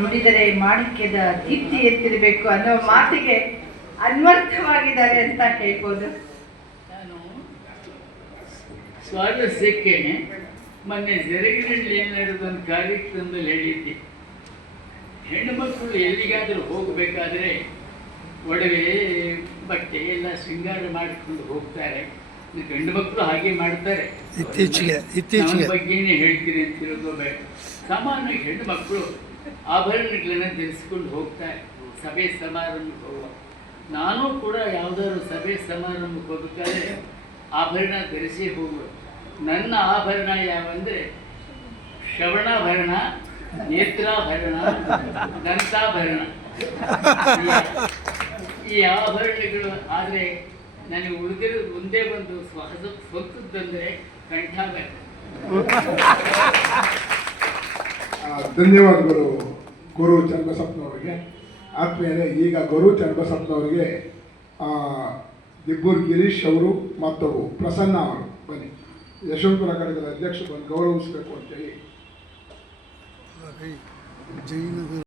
ನುಡಿದರೆ ಮಾಣಿಕ್ಯದ ದೀಪ್ತಿ ಎತ್ತಿರಬೇಕು ಅನ್ನೋ ಮಾತಿಗೆ ಅನ್ವರ್ಥವಾಗಿದ್ದಾರೆ ಅಂತ ಹೇಳ್ಬೋದು. ನಾನು ಸ್ವಾರಸ್ಯಕ್ಕೆ ಮೊನ್ನೆ ಜರಗಿನಲ್ಲಿ ಏನು ನಡೆದೊಂದು ಕಾರ್ಯಕ್ರಮದಲ್ಲಿ ಹೇಳಿದ್ದೆ, ಹೆಣ್ಣು ಮಕ್ಕಳು ಎಲ್ಲಿಗಾದರೂ ಹೋಗಬೇಕಾದ್ರೆ ಒಡವೆ ಬಟ್ಟೆ ಎಲ್ಲ ಶೃಂಗಾರ ಮಾಡಿಕೊಂಡು ಹೋಗ್ತಾರೆ. ಗಂಡು ಮಕ್ಕಳು ಹಾಗೆ ಮಾಡ್ತಾರೆ. ಇತ್ತೀಚೆಗೆ ಬಗ್ಗೆನೇ ಹೇಳ್ತೀರಿ ಅಂತ ತಿಳ್ಕೋಬೇಡ. ಸಾಮಾನ್ಯವಾಗಿ ಹೆಣ್ಣು ಮಕ್ಕಳು ಆಭರಣಗಳನ್ನು ಧರಿಸಿಕೊಂಡು ಹೋಗ್ತಾರೆ ಸಭೆ ಸಮಾರಂಭಕ್ಕೆ ಹೋಗುವ. ನಾನು ಕೂಡ ಯಾವುದಾದ್ರು ಸಭೆ ಸಮಾರಂಭಕ್ಕೆ ಹೋಗಬೇಕಾದ್ರೆ ಆಭರಣ ಧರಿಸಿ ಹೋಗುವುದು. ನನ್ನ ಆಭರಣ ಯಾವಂದರೆ ಶ್ರವಣಾಭರಣ, ನೇತ್ರಾಭರಣ, ದಂತಾಭರಣ. ಈ ಆಭರಣಗಳು. ಆದರೆ ನನಗೆ ಉಳಿದಿರೋದು ಒಂದೇ ಒಂದು ಸ್ವಂತದ್ದಂದರೆ ಕಂಠಾಭರಣ. ಧನ್ಯವಾದಗಳು ಗುರು ಚನ್ನಬಸಪ್ಪನವರಿಗೆ. ಆದ್ಮೇಲೆ ಈಗ ಗುರು ಚನ್ನಬಸಪ್ಪನವರಿಗೆ ದಿಬ್ಬೂರ್ ಗಿರೀಶ್ ಅವರು ಮತ್ತು ಪ್ರಸನ್ನ ಅವರು ಬನ್ನಿ, ಯಶವಂತಪುರ ಘಟಕದ ಅಧ್ಯಕ್ಷರು ಬಂದು ಗೌರವಿಸಬೇಕು ಅಂತೇಳಿ.